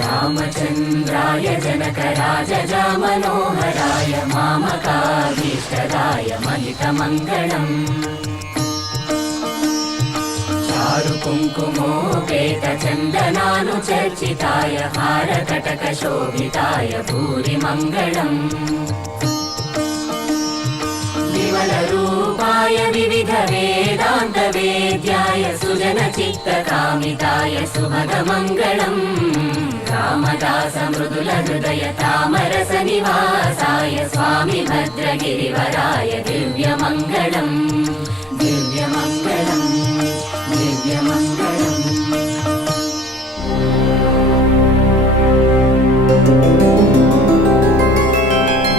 रामचन्द्राय जनकराजजामनोहराय मामकाभीष्टदाय महितमङ्गलम् चारुकुङ्कुमोपेतचन्दनानुचर्चिताय हारकटकशोभिताय भूरिमङ्गलम् विमलरूपाय विविधवेदान्तवेद्याय सुजनचित्तकामिताय सुभगमङ्गलम् रामदासमृदुलहृदय तामरसनिवासाय स्वामि भद्रगिरिवराय दिव्यमङ्गलम् दिव्यमङ्गलम् दिव्यमङ्गलम्।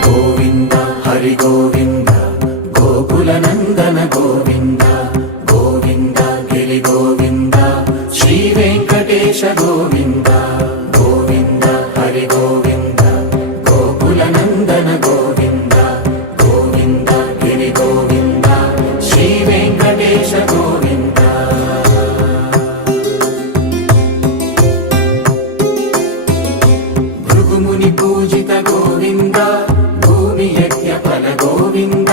गोविन्द हरि गोविन्द गोकुलनन्दन गोविन्द गोविन्द गिरि गोविन्द श्रीवेङ्कटेश गोविन्द गोविन्द हरि गोविन्द गोकुलनन्दन गोविन्द गोविन्द गिरि गोविन्द श्रीवेङ्कटेश गोविन्द। भृगुमुनि पूजित गोविन्द भूमियज्ञफल गोविन्द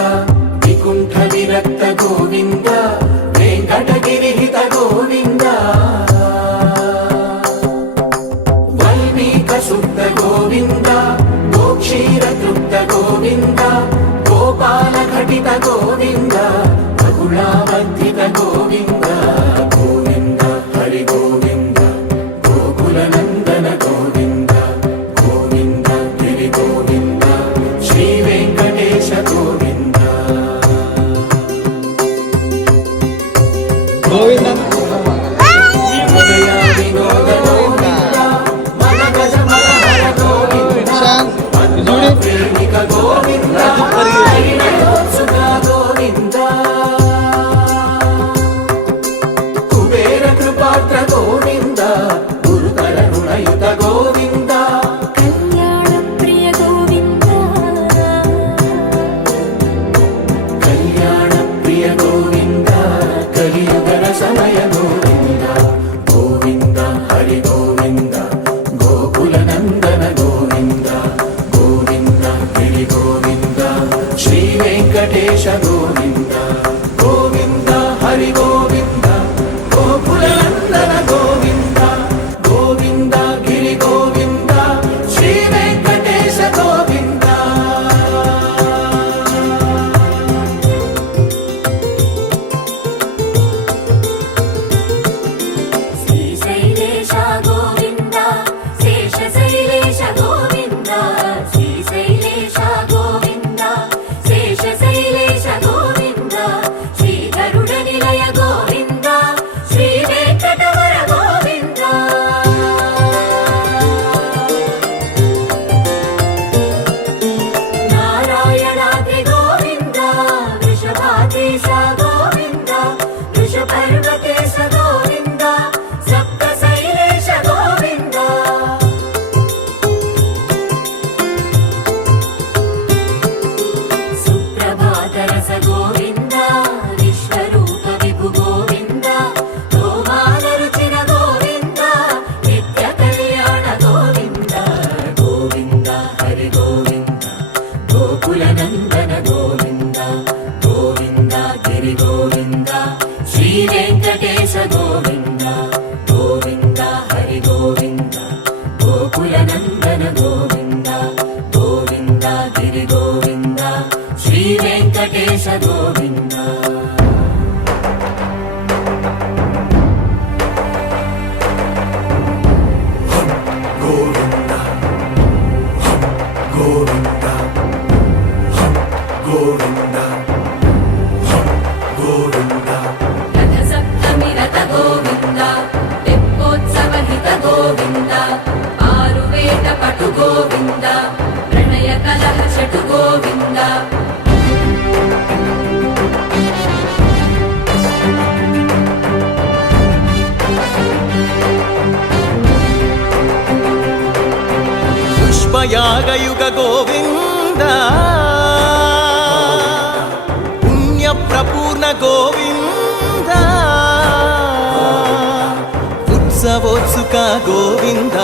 विकुण्ठ विरक्त गोविन्द वेङ्कटगिरिहित गोविन्द वल्मीकसुप्त गोविन्द गोक्षीरतृप्त गोविन्द गोपालघटित गोविन्द बहुलावर्धित गोविन्द गोविन्द हरि गोविन्द गोकुलनन्दन गोविन्द गोविन्द गिरि गोविन्द श्रीवेङ्कटेश गोविन्द गोविन्द विनोदया विनोद गोविन्द मनगज मनहर गोविन्द प्रेमिक गोविन्द हरिणयोत्सुक गोविन्द कुबेर कृपात्र गोविन्द गुरुतर ऋणयुत गोविन्द कल्याणप्रिय गोविन्द कल्याणप्रिय गोविन्द कलियुगर समय गोविन्द गोविन्द हरि गोविन्द गोकुलनन्दन गोविन्द गोविन्द गिरि गोविन्द श्रीवेङ्कटेश गोविन्द गोविन्द हरि गोविन्द गोकुलनन्दन गोविन्द गोविन्द गिरि गोविन्द श्रीवेङ्कटेश गोविन्द। श्रीशैलेश गोविन्द शेषशैलेश गोविन्द श्रीशैलेश गोविन्द शेषशैलेश गोविन्द श्रीगरुडनिलय गोविन्द श्रीवेङ्कटवर गोविन्द नारायणाद्रि गोविन्द वृषभाधीश गोविन्द वृषपर्वतेश गोविन्द सप्तशैलेश गोविन्द सुप्रभातरस गोविन्द विश्वरूप विभु गोविन्द गोमालरुचिर गोविन्द नित्यकल्याण गोविन्द गोविन्द हरि गोविन्द गोकुलनन्दन गोविन्द गोविन्द गिरि गोविन्द श्रीवेङ्कटेश गोविन्द गोविन्द हरि गोविन्द गोकुलनन्दन गोविन्द गोविन्द गिरि गोविन्द श्रीवेङ्कटेश गोविन्द। गोविन्द गोविन्द गोविन्द गोविन्द रथसप्तमिरत गोविन्द तेप्पोत्सवहित गोविन्द आरुवेटपटु गोविन्द प्रणयकलहषटु गोविन्द पुष्पयागयुग गोविन्द पुण्यप्रपूर्ण गोविन्द उत्सवोत्सुक गोविन्द